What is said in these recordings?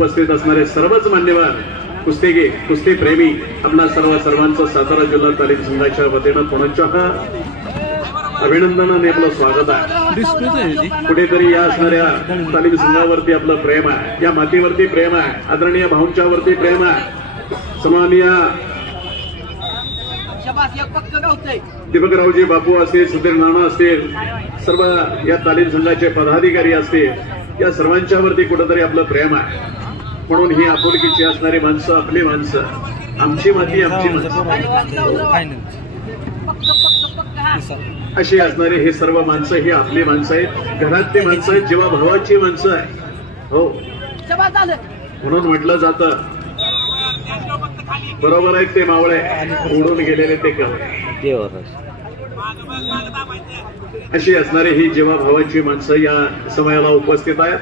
उपस्थित असणारे सर्वच मान्यवर कुस्ती प्रेमी आपल्या सर्वांचं सातारा जिल्हा तालीम संघाच्या वतीनं पुनश्च अभिनंदनाने आपलं स्वागत आहे। कुठेतरी या असणाऱ्या तालीम संघावरती आपलं प्रेम आहे, या मातीवरती प्रेम आहे, आदरणीय भाऊंच्या वरती प्रेम आहे। सन्माननीय दीपकरावजी बापू असतील, सुधीर नाना असतील, सर्व या तालीम संघाचे पदाधिकारी असतील, या सर्वांच्या वरती कुठेतरी आपलं प्रेम आहे। म्हणून ही आपुलकीची असणारी माणसं, आपली माणसं, आमची माती आमची अशी असणारी हे सर्व माणसं ही आपली माणसं आहेत, घरातली माणसं आहेत, जीवा भावाची माणसं आहे। हो, म्हणून म्हटलं जातं बरोबर आहे ते मावळे उडून गेलेले ते कवळे, अशी असणारी ही जीवा भावाची माणसं या समयाला उपस्थित आहेत।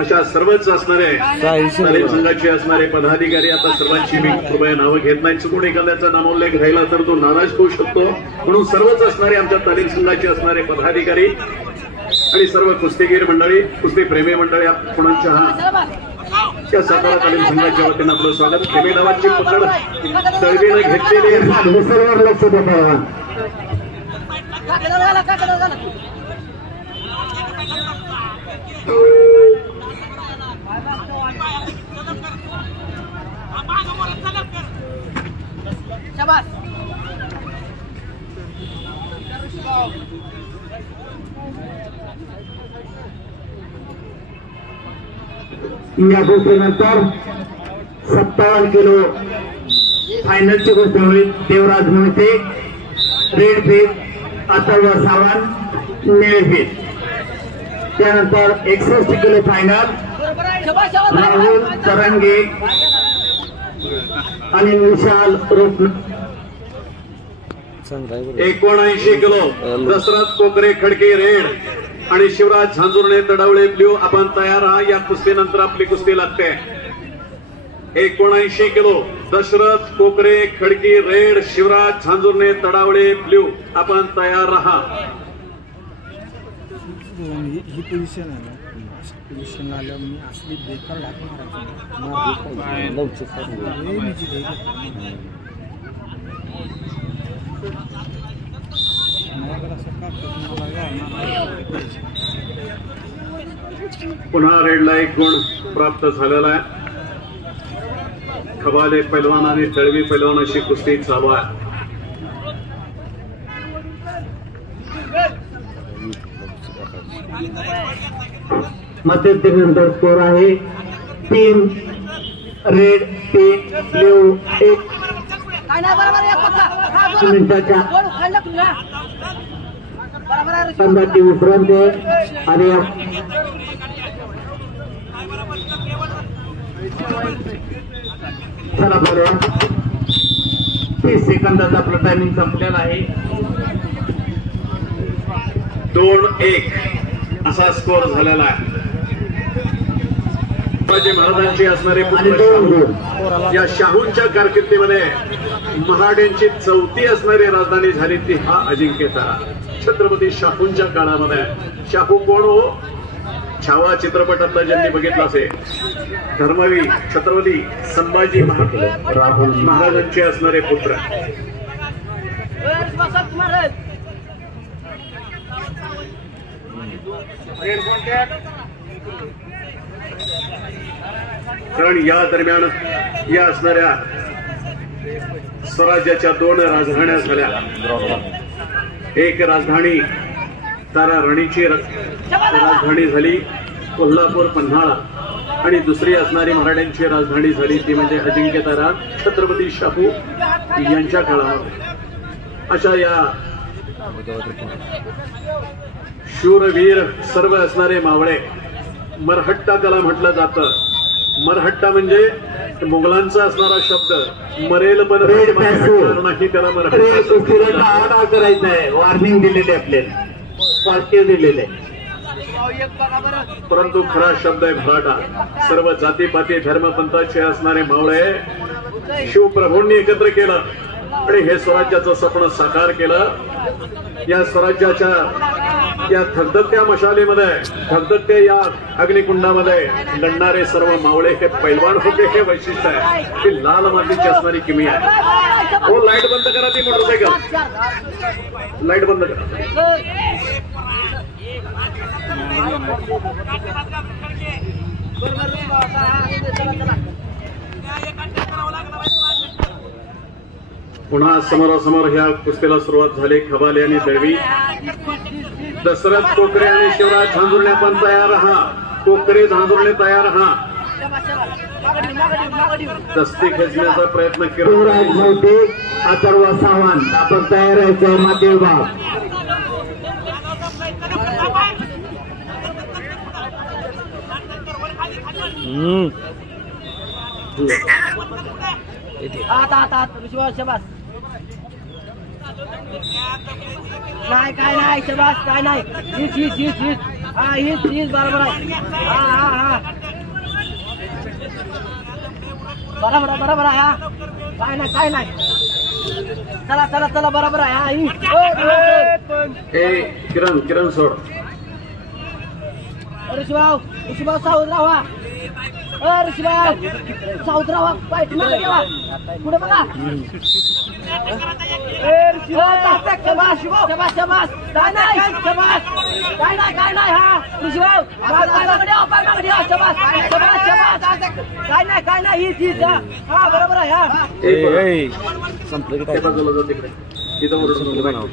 अशा सर्वच असणारे तालीम संघाचे असणारे पदाधिकारी, आता सर्वांची मी कृपया नावं घेत नाही, चुकून एखाद्याचा नामोल्लेख राहिला तर तो नाराज होऊ शकतो। म्हणून सर्वच असणारे आमच्या तालीम संघाचे असणारे पदाधिकारी आणि सर्व कुस्तीगीर मंडळी, कुस्ती प्रेमी मंडळी पुन्हा या सातारा तालीम संघाच्या वतीनं आपलं स्वागत। खेमी नावाची पकड तळवीनं घेतलेली आहे, सर्वांवर लक्ष द्या। या गोष्टीनंतर 57 किलो फायनलची गोष्ट होईल। देवराज मोहिते रेड फीट, अथर्व सावंत निळे फीट। त्यानंतर 61 किलो फायनल राहुल तरंगे आणि विशाल रूप। 79 किलो दशरथ कोकरे खडके रेड आणि शिवराज झांजुर्णे तडवळे ब्ल्यू। आपण तयार आहात, या कुस्तीनंतर आपली कुस्ती लागते। 79 किलो दशरथ कोकरे खडकी रेड, शिवराज झांजुर्णे तडावळे ब्ल्यू। आपण तयार राहा। ही पोझिशन आहे ना, पोझिशन आल्या मी असली बेकार पुन्हा रेडला एक गुण प्राप्त झालेला आहे। खबाले पैलवान आणि तळवी पैलवान अशी कुस्ती चालू आहे। मध्यंतरानंतर स्कोर आहे 3 रेड 3 ब्ल्यू 1 मिनिटाच्या 15 विश्रांती आणि चला बरं 30 सेकंदाचा आपला टायमिंग संपलेला आहे। 2-1 असा स्कोर झालेला आहे। शिवाजी महाराजांची असणारे पुत्र या शाहूंच्या कारकिर्दीमध्ये महाड्यांची 4थी असणारी राजधानी झाली ती हा अजिंक्यतारा। छत्रपती शाहूंच्या काळामध्ये, शाहू कोण हो? छावा चित्रपटातला ज्यांनी बघितला असेल, धर्मवीर छत्रपती संभाजी महाराजांचे असणारे पुत्र। कारण या दरम्यान या असणाऱ्या स्वराज्याच्या 2 राजधान्या झाल्या। एक राजधानी तारा राणीची राजधानी झाली कोल्हापूर पन्हाळा, आणि दुसरी असणारी मराठ्यांची राजधानी झाली ती म्हणजे अजिंक्यतारा छत्रपती शाहू यांच्या काळामध्ये। अशा या शूरवीर सर्व असणारे मावळे, मरहट्टा त्याला म्हटलं जातं। मरहट्टा म्हणजे मुघलांचा असणारा शब्द, मरेल पण नाही त्याला मरहट्टा करायचं आहे। वॉर्निंग दिलेली आपल्याला, वाक्य दिलेले, परंतु खरा शब्द आहे मराठा। सर्व जातीपाती धर्मपंथाचे असणारे मावळे शिवप्रभूंनी एकत्र केलं आणि हे स्वराज्याचं स्वप्न साकार केलं। या स्वराज्याच्या या धगधगत्या मशालीमध्ये, धगधगत्या या अग्निकुंडामध्ये लढणारे सर्व मावळे हे पैलवान होते. हे वैशिष्ट्य आहे की लाल मातीची असणारी किमी आहे. हो, लाईट बंद करा ती मोटरसायकल, लाईट बंद करा. पुन्हा समोरासमोर ह्या कुस्तीला सुरुवात झाली. खबाले आणि दळवी, दशरथ कोकरे आणि शिवराज झांजुर्णे पण तयार राहा. कोकरे झांजुर्णे तयार राहा. दस्ती खेचण्याचा प्रयत्न केला. शिवराज मोठे, अथर्व सावंत आपण तयार आहे. मध्य विभाग नाही काय नाही शबास काय नाही. हीच हा हीच बरोबर आहे. हा बरोबर आहे. हा काय नाही चला बरोबर आहे. हा किरण सोड. ऋषीभाऊ सावध राहा. ऋषीभाऊ सावध राहा. पाठ मागे ठेवा. पुढे बघा. शबास काय नाही. हा ऋषीभाऊ काय नाही. हीच हा बरोबर आहे. हा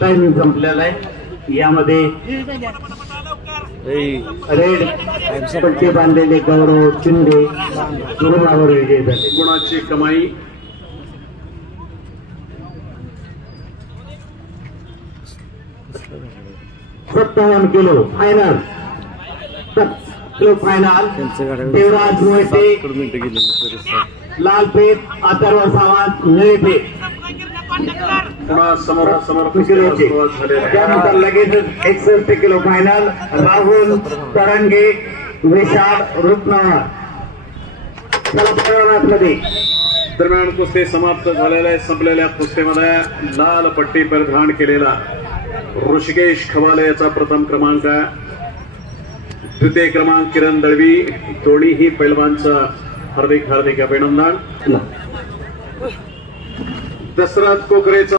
टायमिंग संपलेला आहे. यामध्ये रेड पट्टी बांधलेले गौरव शिंदे तुरुंगावर विजयी झाले. गुणाची कमाई. $57 किलो फायनल. फायनल देवराज मोहिते, लालपेठ, अथर्व सावंत, निळेपेठ. पुन्हा समोरासमोर कुस्तीला सुरुवात झाली. त्यानंतर लगेच 61 किलो फायनल. राहुल तरंगे, विशाल रुपनवर. दरम्यान कुस्ती समाप्त झालेल्या आहे. संपलेल्या कुस्तीमध्ये लाल पट्टी परिधान केलेला ऋषिकेश खबाले याचा प्रथम क्रमांक आहे. द्वितीय क्रमांक किरण दळवी. दोन्हीही पैलवानचं हार्दिक अभिनंदन. दशरथ कोकरेचा